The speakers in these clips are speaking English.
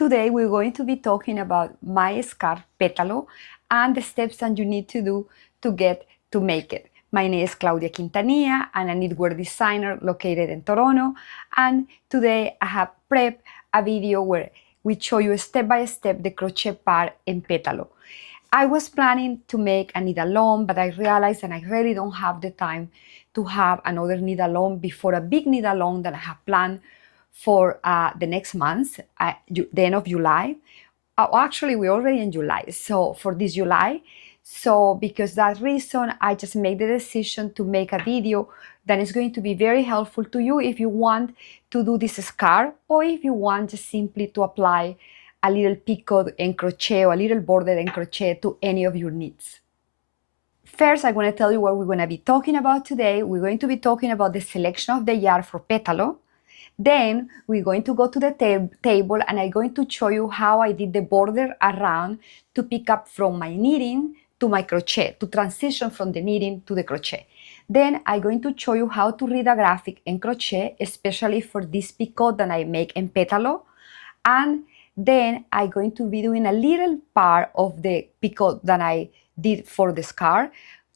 Today we're going to be talking about my scarf Petalo and the steps that you need to do to get to make it. My name is Claudia Quintanilla and I'm a knitwear designer located in Toronto, and today I have prepped a video where we show you step by step the crochet part in Petalo. I was planning to make a knit along, but I realized that I really don't have the time to have another knit along before a big knit along that I have planned for the next month, the end of July. Actually, we're already in July, so for this July. So because that reason, I just made the decision to make a video that is going to be very helpful to you if you want to do this scarf, or if you want just simply to apply a little picot and crochet or a little border and crochet to any of your needs. First, I'm going to tell you what we're going to be talking about today. We're going to be talking about the selection of the yarn for Petalo. Then we're going to go to the table and I'm going to show you how I did the border around to pick up from my knitting to my crochet, to transition from the knitting to the crochet. Then I'm going to show you how to read a graphic in crochet, especially for this picot that I make in Petalo. And then I'm going to be doing a little part of the picot that I did for the scarf,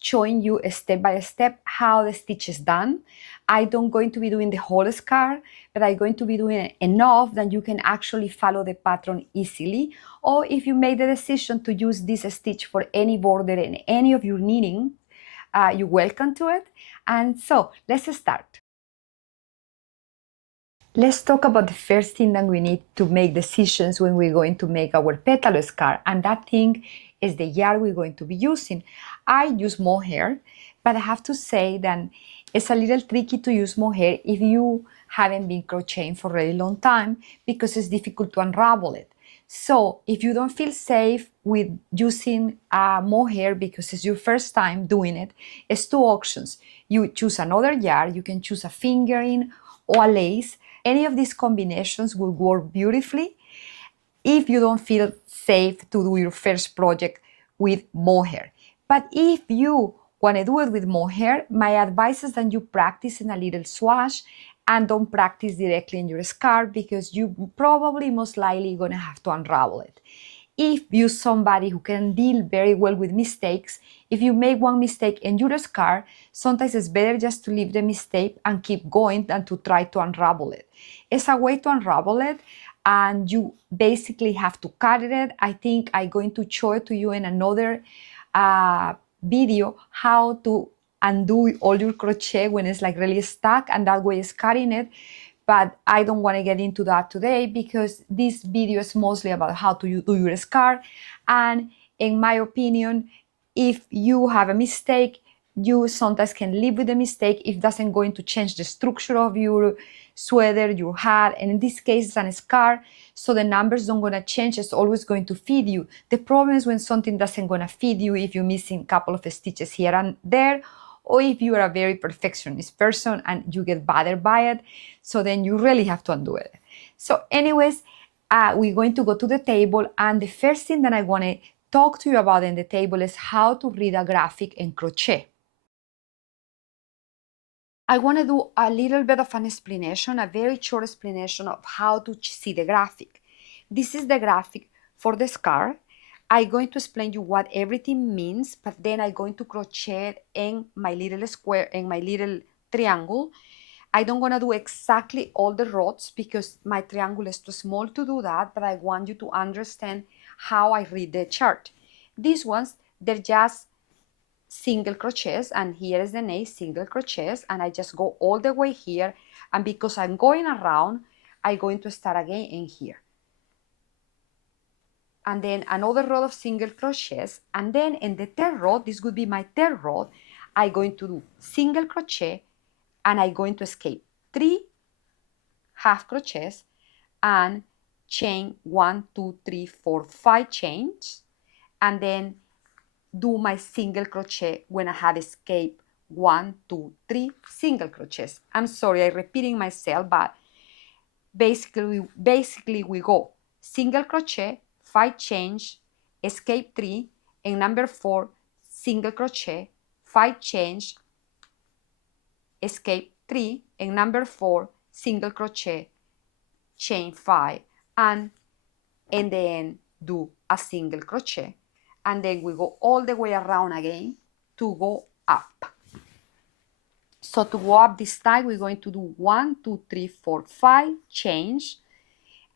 showing you step by step how the stitch is done. I don't going to be doing the whole scarf, but I'm going to be doing enough that you can actually follow the pattern easily. Or if you make the decision to use this stitch for any border in any of your knitting, you're welcome to it. And so let's start. Let's talk about the first thing that we need to make decisions when we're going to make our Petalo scarf, and that thing is the yarn we're going to be using. I use mohair, but I have to say that it's a little tricky to use mohair if you haven't been crocheting for a really long time, because it's difficult to unravel it. So if you don't feel safe with using mohair because it's your first time doing it, it's two options. You choose another yarn, you can choose a fingering or a lace. Any of these combinations will work beautifully if you don't feel safe to do your first project with mohair. But if you want to do it with mohair, my advice is that you practice in a little swatch and don't practice directly in your scarf, because you probably most likely going to have to unravel it. If you're somebody who can deal very well with mistakes, if you make one mistake in your scarf, sometimes it's better just to leave the mistake and keep going than to try to unravel it. It's a way to unravel it, and you basically have to cut it. I think I'm going to show it to you in another video how to undo all your crochet when it's like really stuck, and that way is cutting it. But I don't want to get into that today, because this video is mostly about how to do your scarf. And in my opinion, if you have a mistake, you sometimes can live with the mistake if it doesn't going to change the structure of your sweater, your hat, and in this case it's a scarf, so the numbers don't gonna change. It's always going to feed you. The problem is when something doesn't gonna feed you, if you're missing a couple of stitches here and there, or if you are a very perfectionist person and you get bothered by it, so then you really have to undo it. So anyways, we're going to go to the table, and the first thing that I want to talk to you about in the table is how to read a graphic in crochet. I want to do a little bit of an explanation, a very short explanation of how to see the graphic. This is the graphic for the scarf. I'm going to explain you what everything means, but then I'm going to crochet in my little square, in my little triangle. I don't want to do exactly all the rows because my triangle is too small to do that, but I want you to understand how I read the chart. These ones, they're just single crochets, and here is the name, single crochets, and I just go all the way here, and because I'm going around, I'm going to start again in here, and then another row of single crochets, and then in the third row, this would be my third row, I'm going to do single crochet, and I'm going to escape 3 half crochets and chain 1 2 3 4 5 chains, and then do my single crochet when I have escaped 1 2 3 single crochets. I'm sorry, I'm repeating myself, but basically we go single crochet, 5 chains, escape 3, and number 4 single crochet, 5 chains, escape 3, and number 4 single crochet, chain 5, and and then do a single crochet, and then we go all the way around again to go up. So to go up this time, we're going to do 1, 2, 3, 4, 5, change,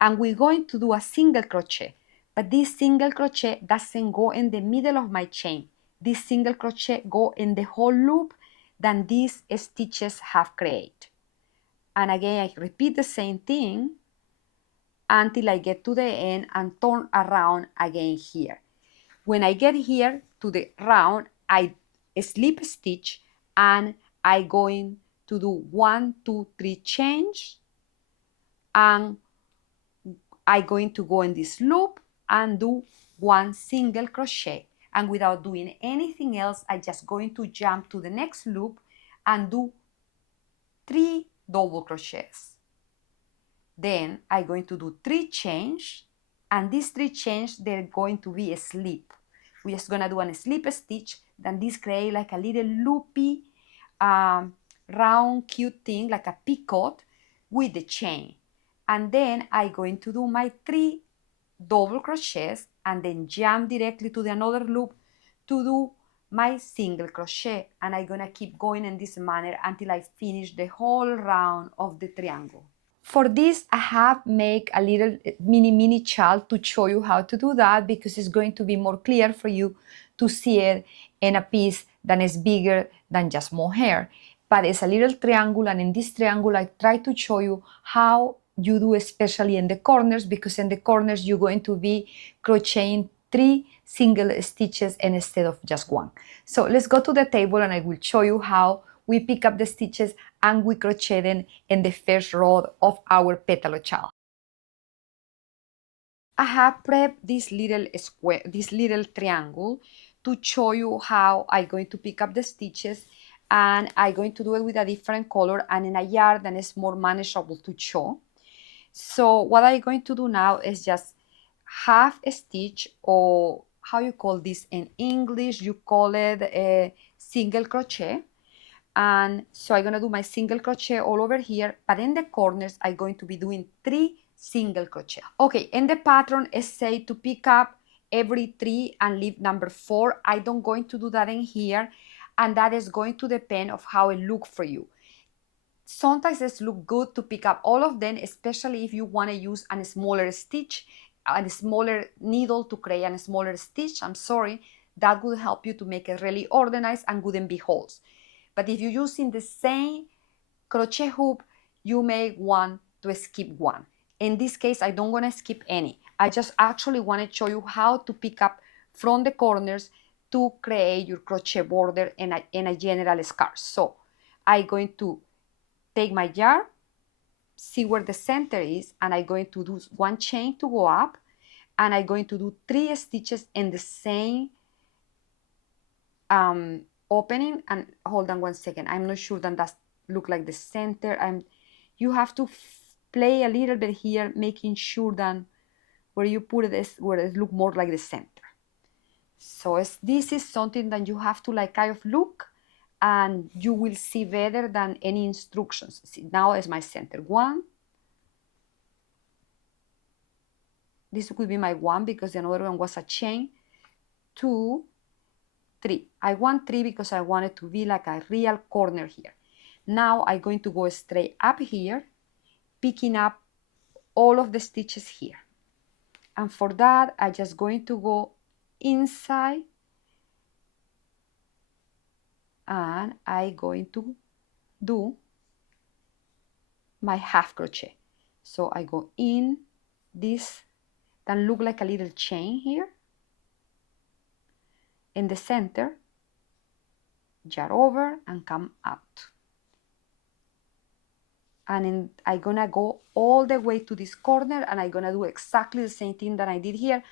and we're going to do a single crochet, but this single crochet doesn't go in the middle of my chain. This single crochet go in the whole loop that these stitches have created. And again, I repeat the same thing until I get to the end and turn around again here. When I get here to the round, I slip stitch and I going to do 1, 2, 3 change, and I going to go in this loop and do 1 single crochet, and without doing anything else, I just going to jump to the next loop and do 3 double crochets. Then I'm going to do 3 change, and these 3 change, they're going to be a slip. We're just gonna do a slip stitch, then this create like a little loopy round cute thing like a picot with the chain. And then I'm going to do my 3 double crochets and then jump directly to the another loop to do my single crochet, and I'm gonna keep going in this manner until I finish the whole round of the triangle. For this, I have made a little mini chart to show you how to do that, because it's going to be more clear for you to see it in a piece that is bigger than just mohair. But it's a little triangle, and in this triangle, I try to show you how you do, especially in the corners, because in the corners, you're going to be crocheting 3 single stitches instead of just 1. So let's go to the table and I will show you how we pick up the stitches and we crochet them in the first row of our Petalo child. I have prepped this little square, this little triangle, to show you how I'm going to pick up the stitches, and I'm going to do it with a different color and in a yard that is more manageable to show. So what I'm going to do now is just half a stitch, or how you call this in English, you call it a single crochet. And so I'm going to do my single crochet all over here, but in the corners I'm going to be doing 3 single crochet. Okay, in the pattern it say to pick up every 3 and leave number 4. I don't going to do that in here, and that is going to depend of how it look for you. Sometimes it look good to pick up all of them, especially if you want to use a smaller stitch, a smaller needle to create a smaller stitch. I'm sorry, that will help you to make it really organized and wouldn't be holes. But if you're using the same crochet hoop, you may want to skip one. In this case, I don't want to skip any. I just actually want to show you how to pick up from the corners to create your crochet border in a general scarf. So I'm going to take my yarn, see where the center is, and I'm going to do 1 chain to go up, and I'm going to do 3 stitches in the same opening. And hold on 1 second, I'm not sure that that look like the center. You have to play a little bit here, making sure that where you put it is where it look more like the center. So this is something that you have to like kind of look, and you will see better than any instructions. See, now is my center 1. This could be my 1 because the other one was a chain. 2, 3. I want 3 because I want it to be like a real corner here. Now I'm going to go straight up here, picking up all of the stitches here. And for that, I'm just going to go inside, and I'm going to do my half crochet. So I go in this, that look like a little chain here in the center, jar over and come out. And I'm gonna go all the way to this corner, and I'm gonna do exactly the same thing that I did here.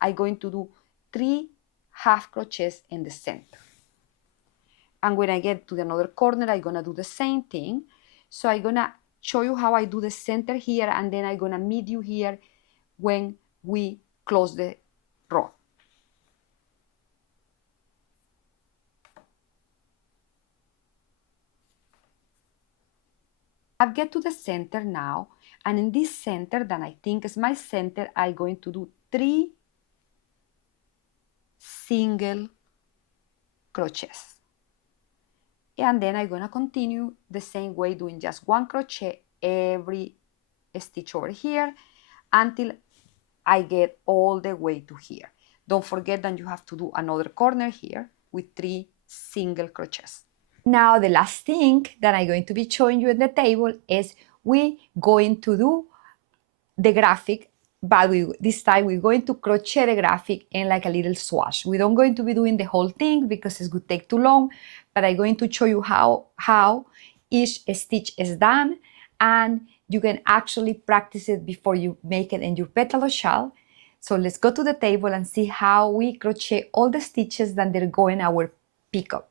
I'm going to do 3 half crochets in the center. And when I get to the another corner, I'm gonna do the same thing. So I'm gonna show you how I do the center here, and then I'm gonna meet you here when we close the row. I've get to the center now, And in this center that I think is my center, I'm going to do 3 single crochets. And then I'm gonna continue the same way, doing just 1 crochet every stitch over here until I get all the way to here. Don't forget that you have to do another corner here with 3 single crochets. Now the last thing that I'm going to be showing you in the table is we're going to do the graphic, but this time we're going to crochet the graphic in like a little swatch. We don't going to be doing the whole thing because it would take too long, but I'm going to show you how each stitch is done, and you can actually practice it before you make it in your Petalo shawl. So let's go to the table and see how we crochet all the stitches that they're going our picot.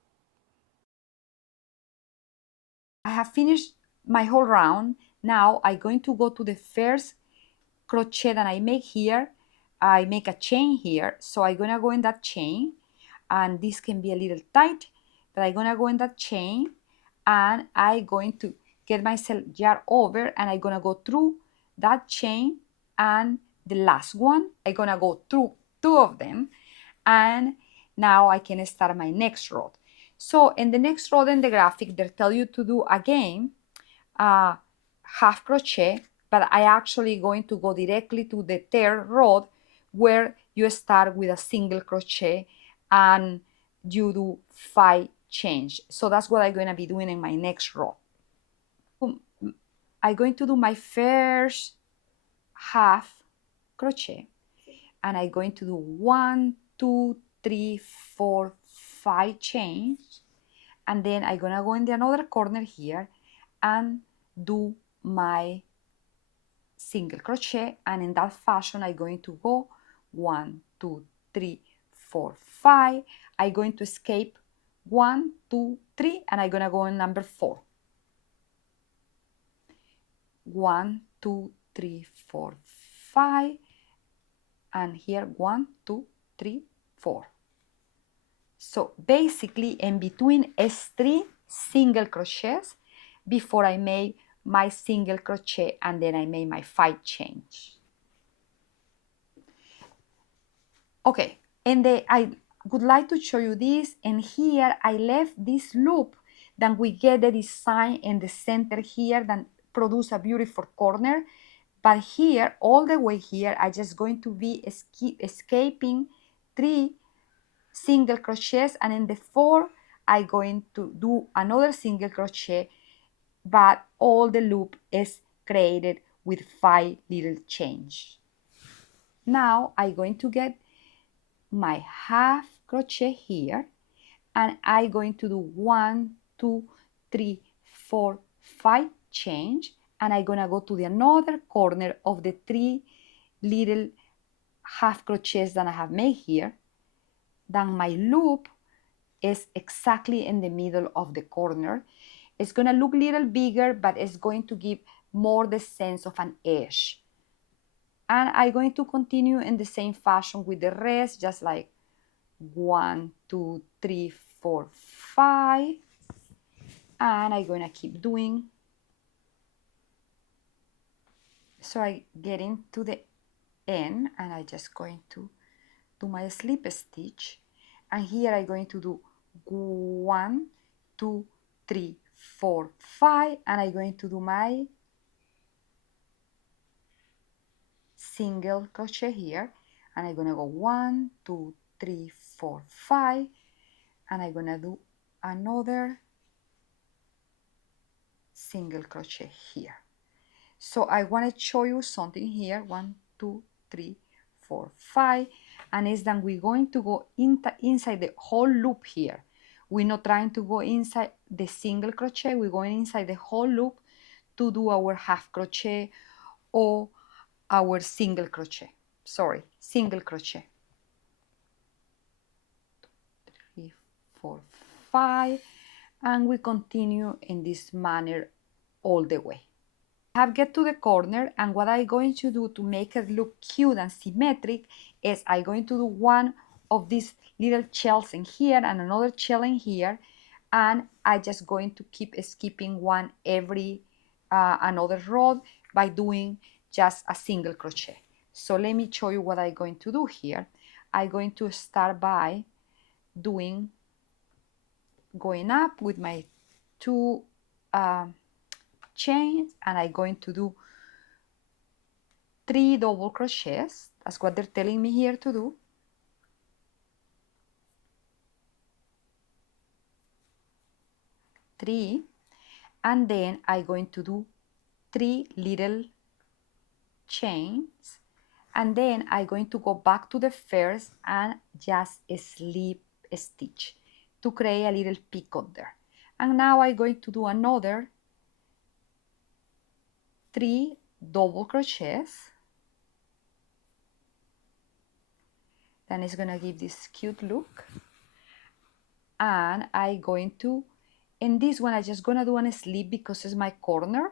I have finished my whole round. Now I'm going to go to the first crochet that I make here. I make a chain here, so I'm gonna go in that chain, and this can be a little tight, but I'm gonna go in that chain, and I'm going to get myself yarn over, and I'm gonna go through that chain and the last one. I'm gonna go through 2 of them, and now I can start my next row. So in the next row in the graphic, they tell you to do again half crochet, but I actually going to go directly to the 3rd row where you start with a single crochet and you do 5 chains. So that's what I'm going to be doing in my next row. I'm going to do my first half crochet, and I'm going to do 1, 2, 3, 4, 5 chains, and then I'm gonna go in the another corner here and do my single crochet, and in that fashion I'm going to go 1, 2, 3, 4, 5. I'm going to escape 1, 2, 3, and I'm gonna go in number 4. 1, 2, 3, 4, 5, and here 1, 2, 3, 4. So basically in between is 3 single crochets before I make my single crochet, and then I made my 5 chains. Okay, and I would like to show you this, and here I left this loop, then we get the design in the center here that produce a beautiful corner, but here, all the way here, I just going to be escaping 3 single crochets, and in the 4 I'm going to do another single crochet, but all the loop is created with 5 little chains. Now I'm going to get my half crochet here, and I'm going to do 1, 2, 3, 4, 5 chains, and I'm gonna go to the another corner of the 3 little half crochets that I have made here. Then my loop is exactly in the middle of the corner. It's gonna look a little bigger, but it's going to give more the sense of an edge. And I'm going to continue in the same fashion with the rest, just like 1, 2, 3, 4, 5, and I'm gonna keep doing. So I get into the end, and I just going to do my slip stitch, and here I'm going to do 1, 2, 3, 4, 5, and I'm going to do my single crochet here, and I'm gonna go 1, 2, 3, 4, 5, and I'm gonna do another single crochet here. So I want to show you something here. 1, 2, 3, 4, 5, and it's then we're going to go inside the whole loop here. We're not trying to go inside the single crochet, we're going inside the whole loop to do our half crochet or our single crochet. Single crochet. 3, 4, 5, and we continue in this manner all the way. I have get to the corner, and what I'm going to do to make it look cute and symmetric is I'm going to do one of these little shells in here and another shell in here, and I just going to keep skipping one every another row by doing just a single crochet. So let me show you what I'm going to do here. I'm going to start by going up with my 2 chains, and I'm going to do 3 double crochets. That's what they're telling me here to do. 3, and then I'm going to do 3 little chains, and then I'm going to go back to the first and just slip stitch to create a little picot there. And now I'm going to do another 3 double crochets. Then it's gonna give this cute look. And I'm going to, in this one, I'm just gonna do a slip because it's my corner.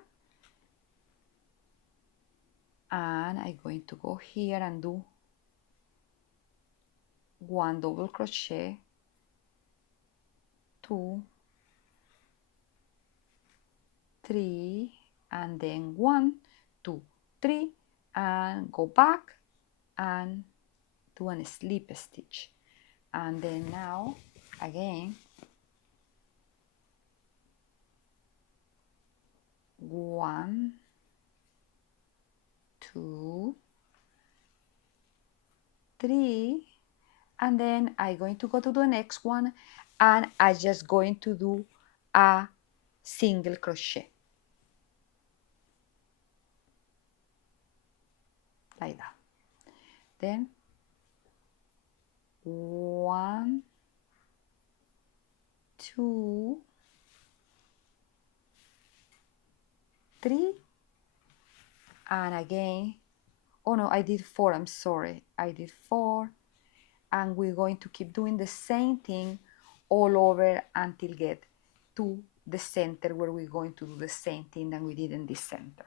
And I'm going to go here and do 1 double crochet, 2, 3, and then 1, 2, 3, and go back and do a slip stitch. And then now again 1, 2, 3, and then I'm going to go to the next one, and I'm just going to do a single crochet like that. Then 1, 2, 3, and again, oh no, I did 4, I'm sorry, I did 4, and we're going to keep doing the same thing all over until get to the center, where we're going to do the same thing that we did in this center.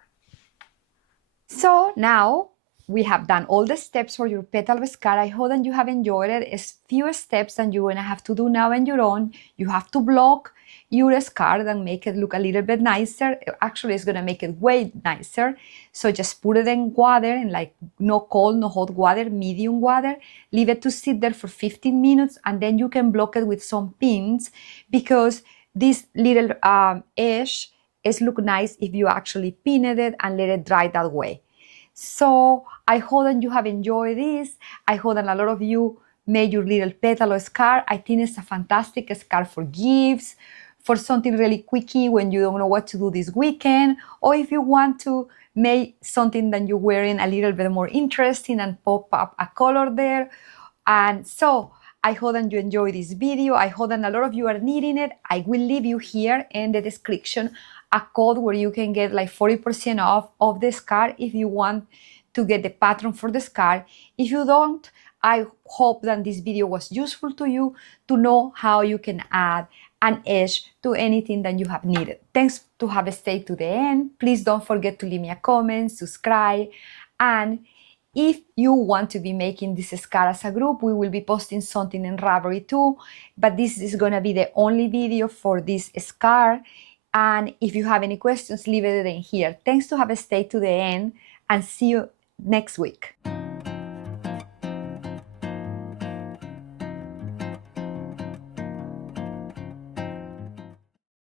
So now we have done all the steps for your petal scarf. I hope that you have enjoyed it. It's fewer steps than you're gonna have to do now on your own. You have to block your scarf and make it look a little bit nicer. Actually, it's gonna make it way nicer. So just put it in water, and like no cold, no hot water, medium water. Leave it to sit there for 15 minutes, and then you can block it with some pins, because this little edge is look nice if you actually pinned it and let it dry that way. So I hope that you have enjoyed this. I hope that a lot of you made your little Petalo scarf. I think it's a fantastic scarf for gifts, for something really quickie when you don't know what to do this weekend, or if you want to make something that you're wearing a little bit more interesting and pop up a color there. And so I hope that you enjoy this video. I hope that a lot of you are needing it. I will leave you here in the description a code where you can get like 40% off of the scarf if you want to get the pattern for the scarf. If you don't, I hope that this video was useful to you to know how you can add an edge to anything that you have needed. Thanks to have stayed to the end. Please don't forget to leave me a comment, subscribe, and if you want to be making this scarf as a group, we will be posting something in Ravelry too, but this is gonna be the only video for this scarf. And if you have any questions, leave it in here. Thanks to have stayed to the end, and see you next week.